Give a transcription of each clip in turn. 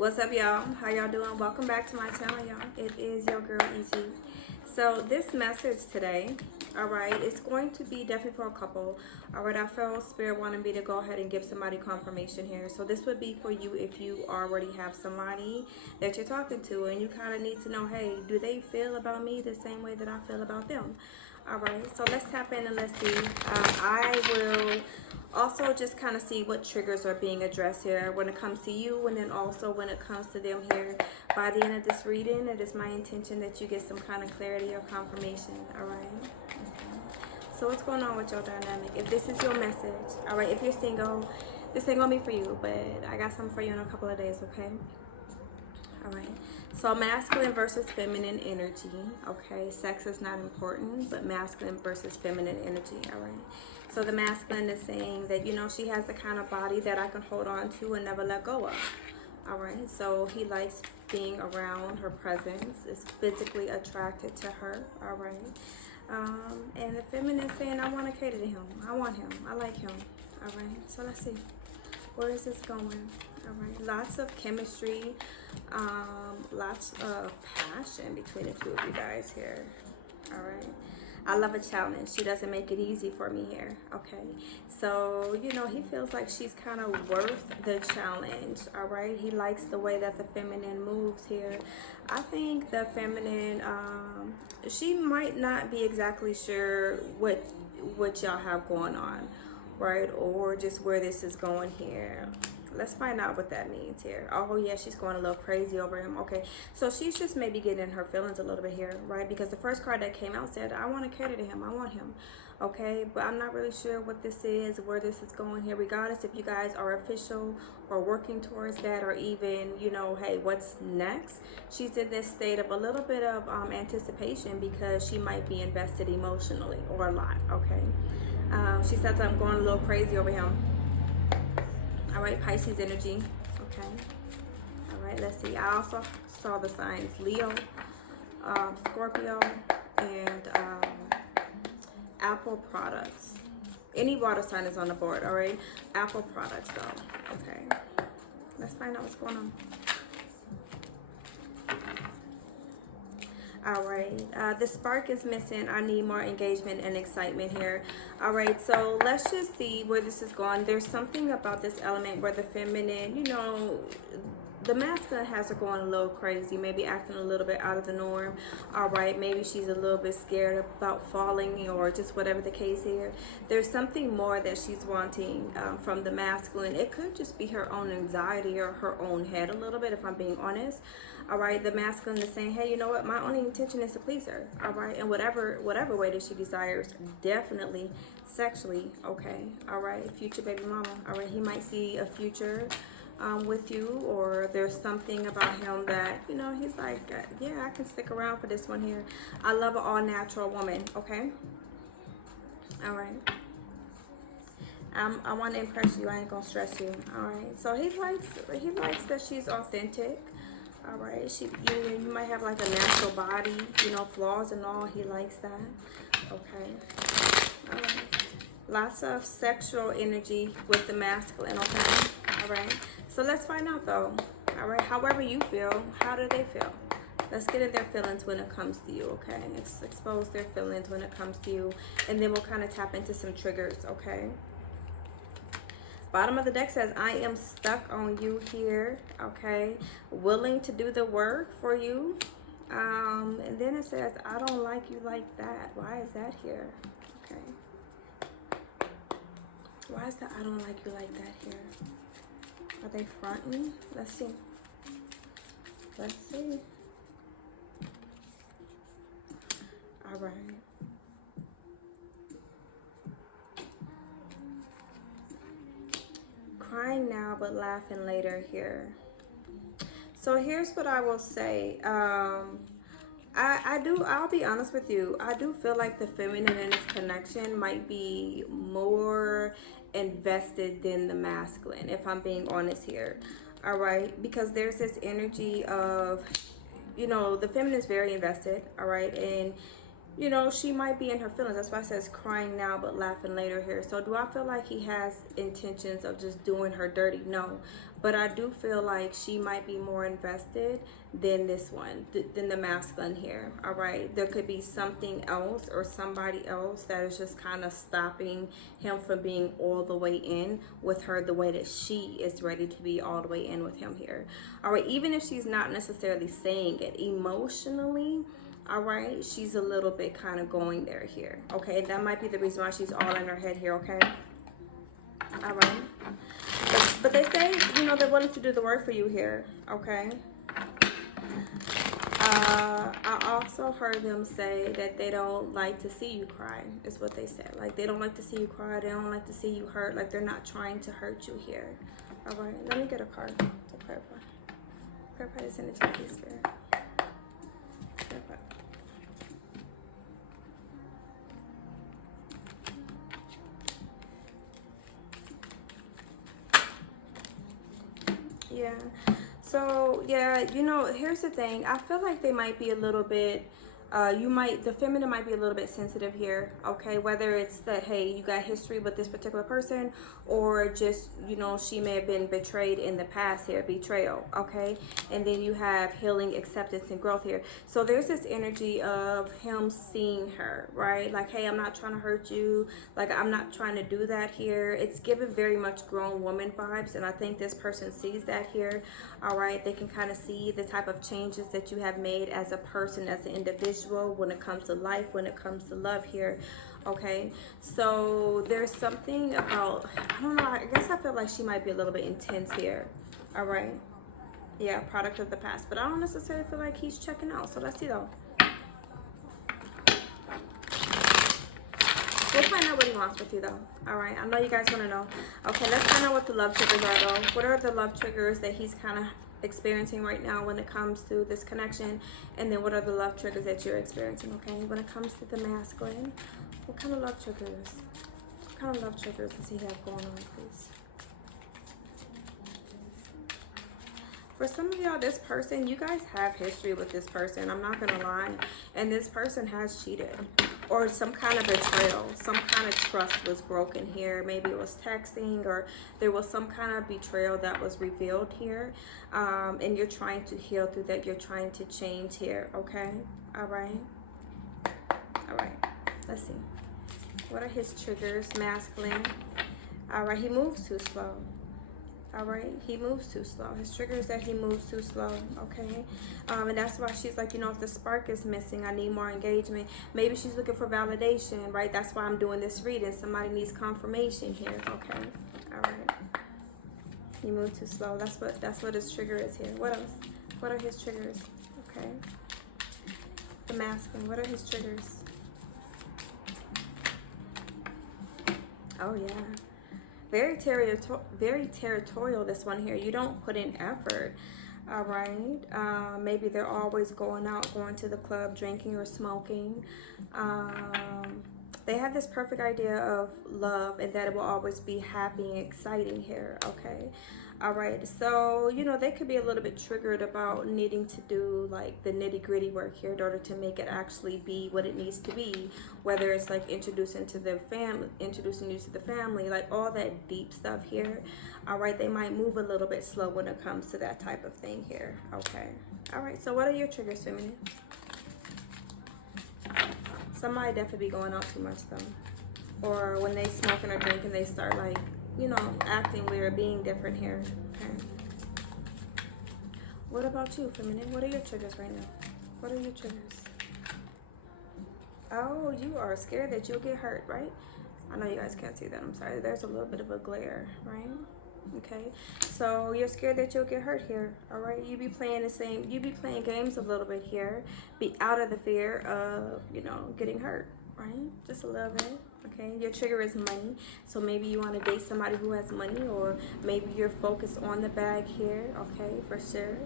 What's up, y'all? How y'all doing? Welcome back to my channel, y'all. It is your girl EG. So this message today, all right, it's going to be definitely for a couple. All right, I felt spirit wanted me to go ahead and give somebody confirmation here. So this would be for you if you already have somebody that you're talking to and you kind of need to know, hey, do they feel about me the same way that I feel about them? All right, so let's tap in and let's see. I will also just kind of see what triggers are being addressed here when it comes to you, and then also when it comes to them here. By the end of this reading, it is my intention that you get some kind of clarity or confirmation. All right. So what's going on with your dynamic? If this is your message, all right. If you're single, this ain't gonna be for you, but I got something for you in a couple of days. Okay. All right. So masculine versus feminine energy. Okay. Sex is not important, but masculine versus feminine energy. All right. So the masculine is saying that, you know, she has the kind of body that I can hold on to and never let go of. All right. So he likes being around her presence, is physically attracted to her. All right. And the feminine is saying, I want to cater to him. I want him. I like him. All right. So let's see. Where is this going? All right, lots of chemistry, lots of passion between the two of you guys here. All right, I love a challenge. She doesn't make it easy for me here. Okay, so you know he feels like she's kind of worth the challenge. All right, he likes the way that the feminine moves here. I think the feminine, she might not be exactly sure what y'all have going on, right, or just where this is going here. Let's find out what that means here. Oh yeah, she's going a little crazy over him. Okay, so she's just maybe getting in her feelings a little bit here, right? Because the first card that came out said, I want to cater to him. I want him. Okay, but I'm not really sure what this is, where this is going here. Regardless if you guys are official or working towards that, or even, you know, hey, what's next? She's in this state of a little bit of anticipation because she might be invested emotionally or a lot. Okay, she says I'm going a little crazy over him. All right, Pisces energy. Okay. All right, let's see. I also saw the signs Leo, Scorpio, and Apple products. Any water sign is on the board, all right? Apple products, though. Okay. Let's find out what's going on. All right, the spark is missing. I need more engagement and excitement here. All right, so let's just see where this is going. There's something about this element where the feminine, you know, the masculine has her going a little crazy, maybe acting a little bit out of the norm. All right, maybe she's a little bit scared about falling or just whatever the case here. There's something more that she's wanting from the masculine. It could just be her own anxiety or her own head a little bit, if I'm being honest. All right, the masculine is saying, hey, you know what, my only intention is to please her. All right, and whatever way that she desires, definitely sexually. Okay, all right, future baby mama. All right, he might see a future with you, or there's something about him that, you know, he's like, yeah, I can stick around for this one here. I love an all-natural woman. Okay, all right. I want to impress you. I ain't gonna stress you. All right, so he likes that she's authentic. All right, you might have like a natural body, you know, flaws and all. He likes that. Okay, all right. Lots of sexual energy with the masculine. Okay, all right. So let's find out though. All right, however you feel, how do they feel? Let's get in their feelings when it comes to you. Okay, let's expose their feelings when it comes to you, and then we'll kind of tap into some triggers. Okay. Bottom of the deck says, I am stuck on you here, okay? Willing to do the work for you. And then it says, I don't like you like that. Why is that here? Okay. Why is that I don't like you like that here? Are they fronting? Let's see. Let's see. All right. Crying now but laughing later here. So here's what I will say. I'll be honest with you. I do feel like the feminine in this connection might be more invested than the masculine, if I'm being honest here. All right, because there's this energy of, you know, the feminine is very invested. All right, and you know, she might be in her feelings. That's why it says crying now but laughing later here. So do I feel like he has intentions of just doing her dirty? No. but I do feel like she might be more invested than this one, than the masculine here. All right, there could be something else or somebody else that is just kind of stopping him from being all the way in with her the way that she is ready to be all the way in with him here. All right, even if she's not necessarily saying it emotionally, all right, she's a little bit kind of going there here. Okay, that might be the reason why she's all in her head here. Okay, all right, but they say, you know, they're willing to do the work for you here. Okay, I also heard them say that they don't like to see you cry, is what they said. Like, they don't like to see you cry, they don't like to see you hurt, like they're not trying to hurt you here. All right, let me get a card to clarify this energy, please, Spirit. Clarify. Yeah. So, yeah, you know, here's the thing. I feel like they might be a little bit, the feminine might be a little bit sensitive here, okay? Whether it's that, hey, you got history with this particular person, or just, you know, she may have been betrayed in the past here, betrayal, okay? And then you have healing, acceptance, and growth here. So there's this energy of him seeing her, right? Like, hey, I'm not trying to hurt you. Like, I'm not trying to do that here. It's given very much grown woman vibes, and I think this person sees that here, all right? They can kind of see the type of changes that you have made as a person, as an individual, when it comes to life, when it comes to love here, okay? So there's something about, I don't know, I guess I feel like she might be a little bit intense here, all right? Yeah, product of the past, but I don't necessarily feel like he's checking out. So let's see though. We'll find out what he wants with you though. All right, I know you guys want to know. Okay, let's find out what the love triggers are though. What are the love triggers that he's kind of experiencing right now when it comes to this connection? And then what are the love triggers that you're experiencing? Okay, when it comes to the masculine, what kind of love triggers? What kind of love triggers does he have going on, please? For some of y'all, this person, you guys have history with this person, I'm not gonna lie, and this person has cheated, or some kind of betrayal, some kind of trust was broken here. Maybe it was texting, or there was some kind of betrayal that was revealed here, and you're trying to heal through that. You're trying to change here, okay? All right, let's see. What are his triggers, masculine? All right, he moves too slow. All right, he moves too slow. His trigger is that he moves too slow, okay? And that's why she's like, you know, if the spark is missing, I need more engagement. Maybe she's looking for validation, right? That's why I'm doing this reading. Somebody needs confirmation here, okay? All right. He moved too slow. That's what his trigger is here. What else? What are his triggers? Okay. The masculine. What are his triggers? Oh yeah. Very territorial, this one here. You don't put in effort, all right? Maybe they're always going out, going to the club, drinking or smoking. They have this perfect idea of love and that it will always be happy and exciting here, okay? All right, so, you know, they could be a little bit triggered about needing to do like the nitty gritty work here in order to make it actually be what it needs to be, whether it's like introducing you to the family, like all that deep stuff here. All right, they might move a little bit slow when it comes to that type of thing here, okay? All right, so what are your triggers, feminine? Somebody definitely be going out too much though, or when they smoking or drinking, they start like, you know, acting weird, being different here. Okay. What about you, feminine? What are your triggers right now? What are your triggers? Oh, you are scared that you'll get hurt, right? I know you guys can't see that. I'm sorry. There's a little bit of a glare, right? Okay. So you're scared that you'll get hurt here. All right. You be playing games a little bit here. Be out of the fear of, you know, getting hurt, right? Just a little bit. Okay, your trigger is money, so maybe you want to date somebody who has money, or maybe you're focused on the bag here, okay, for sure.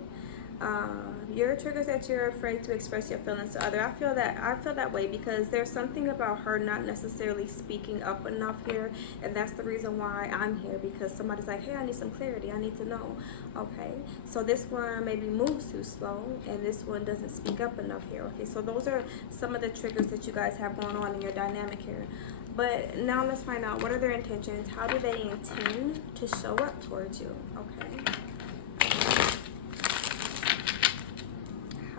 Your trigger is that you're afraid to express your feelings to others. I feel that way because there's something about her not necessarily speaking up enough here, and that's the reason why I'm here, because somebody's like, hey, I need some clarity, I need to know, okay? So this one maybe moves too slow, and this one doesn't speak up enough here, okay? So those are some of the triggers that you guys have going on in your dynamic here. But now let's find out, what are their intentions? How do they intend to show up towards you, okay?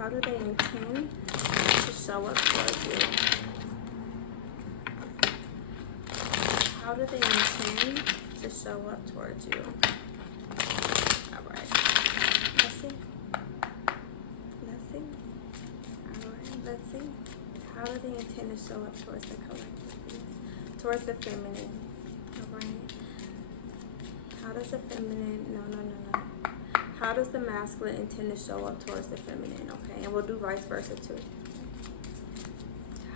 How do they intend to show up towards you? How do they intend to show up towards you? All right. Let's see. Let's see. All right. Let's see. How do they intend to show up towards the collective, please? Towards the feminine. All right. How does the feminine? No. How does the masculine intend to show up towards the feminine? Okay, and we'll do vice versa too.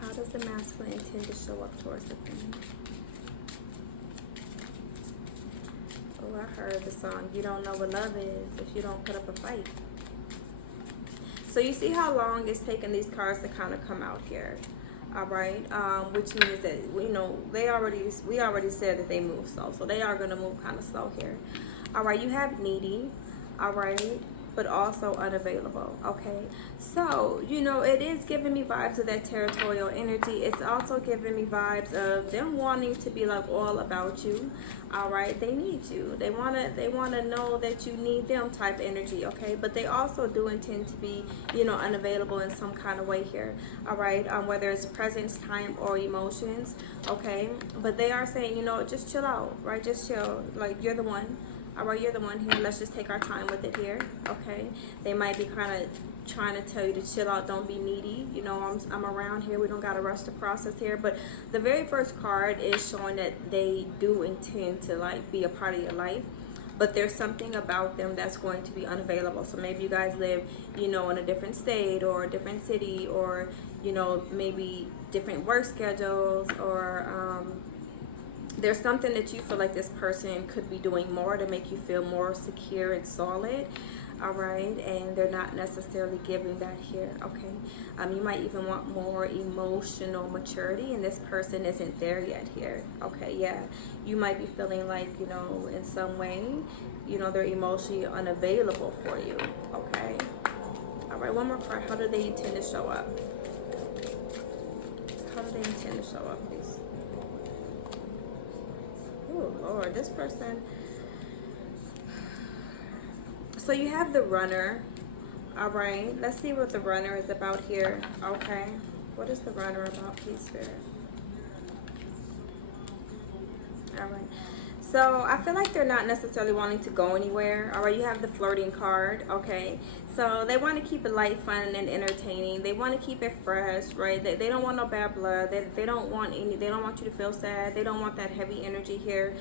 How does the masculine intend to show up towards the feminine? Oh, I heard the song, you don't know what love is if you don't put up a fight. So you see how long it's taken these cards to kind of come out here. All right, which means that, you know, we already said that they move slow, so they are going to move kind of slow here. All right, you have needy, all right, but also unavailable. Okay, so you know, it is giving me vibes of that territorial energy. It's also giving me vibes of them wanting to be like all about you. All right, they need you. They wanna know that you need them type energy. Okay, but they also do intend to be, you know, unavailable in some kind of way here. All right, whether it's presence, time, or emotions. Okay, but they are saying, you know, just chill out, right? Just chill. Like, you're the one. All right, you're the one here. Let's just take our time with it here. Okay, they might be kind of trying to tell you to chill out, don't be needy. You know, I'm around here, we don't got to rush the process here. But the very first card is showing that they do intend to like be a part of your life, but there's something about them that's going to be unavailable. So maybe you guys live, you know, in a different state or a different city, or, you know, maybe different work schedules, or there's something that you feel like this person could be doing more to make you feel more secure and solid. All right, and they're not necessarily giving that here. Okay, you might even want more emotional maturity, and this person isn't there yet here. Okay, yeah, you might be feeling like, you know, in some way, you know, they're emotionally unavailable for you. Okay, all right, one more card. How do they intend to show up? How do they intend to show up, please? Oh Lord, this person. So you have the runner. All right, let's see what the runner is about here. Okay, what is the runner about, please, Spirit? All right, so I feel like they're not necessarily wanting to go anywhere. All right, you have the flirting card. Okay, so they want to keep it light, fun, and entertaining. They want to keep it fresh, right? They don't want no bad blood. They don't want any. They don't want you to feel sad. They don't want that heavy energy here.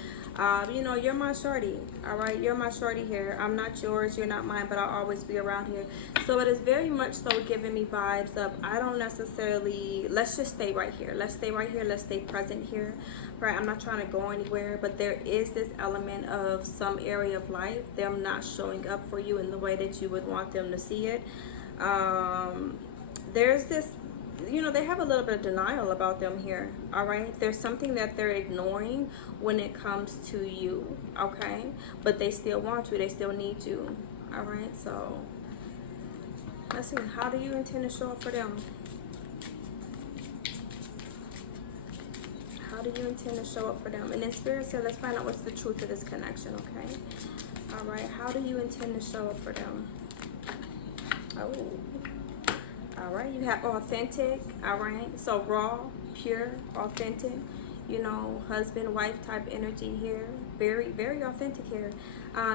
You know, you're my shorty. All right, you're my shorty here. I'm not yours. You're not mine, but I'll always be around here. So it is very much so giving me vibes of, I don't necessarily. Let's just stay right here. Let's stay right here. Let's stay present here. Right, I'm not trying to go anywhere, but there is this element of some area of life, them not showing up for you in the way that you would want them to see it. There's this, you know, they have a little bit of denial about them here. All right, there's something that they're ignoring when it comes to you. Okay, but they still want you, they still need you. All right, so let's see, how do you intend to show up for them? How do you intend to show up for them? And then Spirit said, let's find out what's the truth of this connection, okay? All right, how do you intend to show up for them? Oh, all right, you have authentic, all right? So raw, pure, authentic, you know, husband, wife type energy here. Very, very authentic here.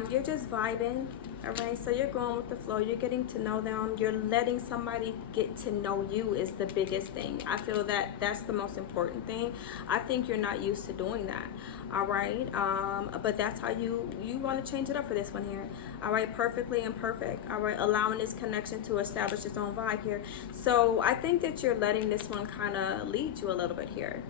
You're just vibing, all right? So you're going with the flow. You're getting to know them. You're letting somebody get to know you is the biggest thing. I feel that that's the most important thing. I think you're not used to doing that, all right? But that's how you want to change it up for this one here, all right? Perfectly imperfect, all right? Allowing this connection to establish its own vibe here. So I think that you're letting this one kind of lead you a little bit here.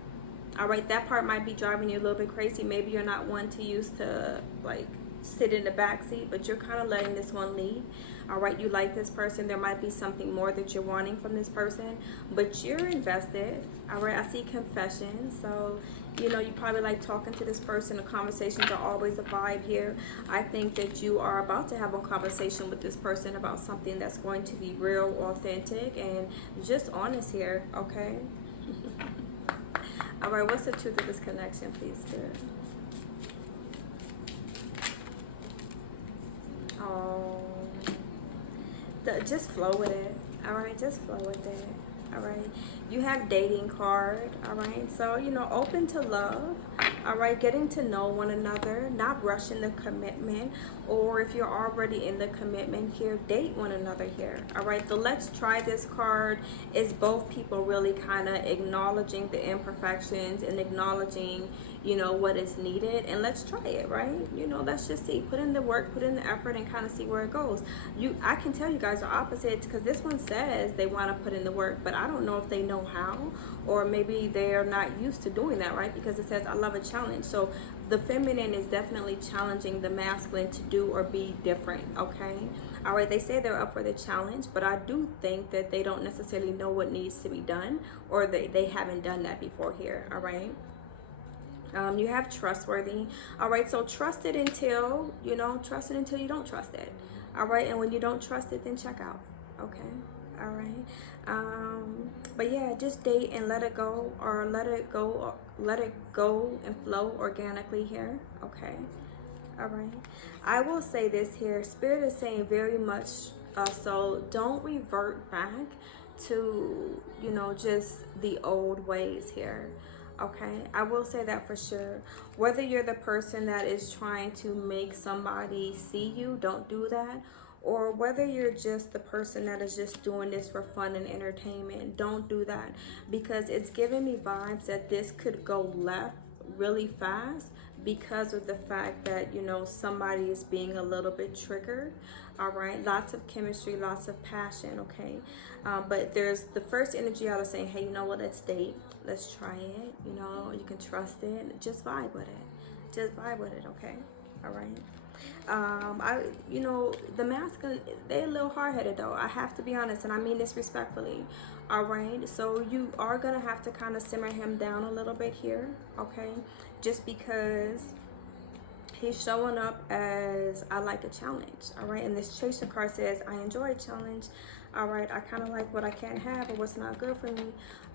All right, that part might be driving you a little bit crazy. Maybe you're not one to used to like sit in the back seat, but you're kind of letting this one lead. All right, you like this person. There might be something more that you're wanting from this person, but you're invested. All right, I see confession. So, you know, you probably like talking to this person. The conversations are always a vibe here. I think that you are about to have a conversation with this person about something that's going to be real, authentic, and just honest here, okay? All right, what's the truth of this connection, please, Spirit? Oh, Just flow with it. All right, just flow with it. All right, you have dating card. All right, so you know, open to love. All right, getting to know one another, not rushing the commitment, or if you're already in the commitment here, date one another here. All right, the let's try this card is both people really kind of acknowledging the imperfections and acknowledging, you know, what is needed, and let's try it. Right, you know, let's just see, put in the work, put in the effort, and kind of see where it goes. I can tell you guys are opposites, because this one says they want to put in the work, but I don't know if they know how, or maybe they're not used to doing that, right? Because it says I love a challenge. So the feminine is definitely challenging the masculine to do or be different. Okay, all right, they say they're up for the challenge, but I do think that they don't necessarily know what needs to be done, or they haven't done that before here. All right. You have trustworthy. All right, so trust it until, you know, trust it until you don't trust it. All right, and when you don't trust it, then check out. Okay, all right. But yeah, just date and let it go, or let it go and flow organically here. Okay, all right. I will say this here, Spirit is saying very much so don't revert back to, you know, just the old ways here. Okay, I will say that for sure. Whether you're the person that is trying to make somebody see you, don't do that. Or whether you're just the person that is just doing this for fun and entertainment, don't do that. Because it's giving me vibes that this could go left really fast because of the fact that, you know, somebody is being a little bit triggered. All right, lots of chemistry, lots of passion. Okay, but there's the first energy out of saying, hey, you know what, let's date, let's try it, you know, you can trust it, just vibe with it, just vibe with it. Okay, all right. You know, the masculine, they're a little hard-headed though, I have to be honest, and I mean this respectfully. All right, so you are gonna have to kind of simmer him down a little bit here. Okay, just because he's showing up as I like a challenge. All right, and this chaser card says I enjoy a challenge. All right, I kind of like what I can't have or what's not good for me.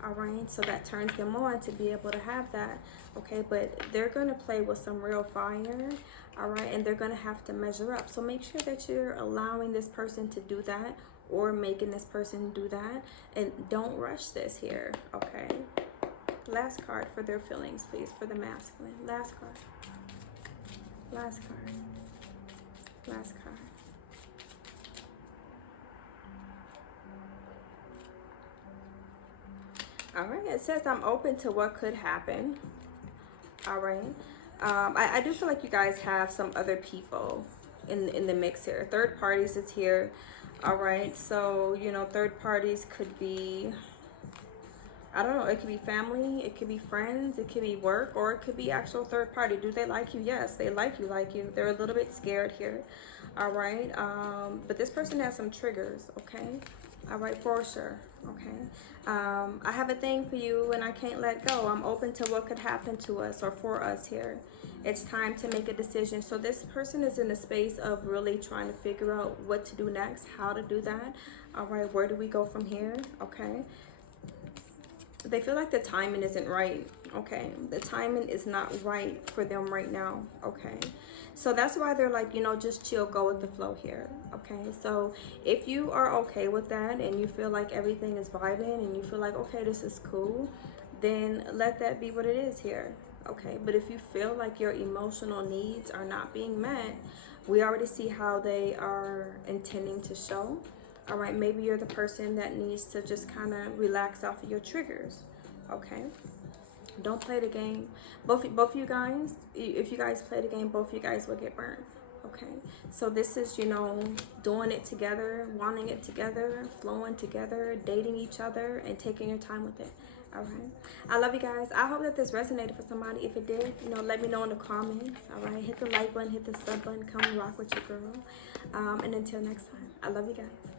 All right, so that turns them on to be able to have that. Okay, but they're going to play with some real fire. All right, and they're going to have to measure up. So make sure that you're allowing this person to do that, or making this person do that, and don't rush this here. Okay, last card for their feelings, please, for the masculine. Last card. Last card. Last card. All right, it says I'm open to what could happen. All right. I do feel like you guys have some other people in the mix here. Third parties is here. All right, so, you know, third parties could be, I don't know, it could be family, it could be friends, it could be work, or it could be actual third party. Do they like you? Yes, they like you. They're a little bit scared here. All right, but this person has some triggers. Okay, all right, for sure. Okay, I have a thing for you and I can't let go. I'm open to what could happen to us or for us here. It's time to make a decision. So this person is in a space of really trying to figure out what to do next, how to do that. All right, where do we go from here? Okay, they feel like the timing isn't right. Okay, the timing is not right for them right now. Okay, so that's why they're like, you know, just chill, go with the flow here. Okay, so if you are okay with that and you feel like everything is vibing and you feel like, okay, this is cool, then let that be what it is here. Okay, but if you feel like your emotional needs are not being met, we already see how they are intending to show. All right, maybe you're the person that needs to just kind of relax off of your triggers. Okay, don't play the game. Both of you guys, if you guys play the game, both of you guys will get burned. Okay, so this is, you know, doing it together, wanting it together, flowing together, dating each other, and taking your time with it. All right, I love you guys. I hope that this resonated for somebody. If it did, you know, let me know in the comments. All right, hit the like button, hit the sub button, come rock with your girl. And until next time, I love you guys.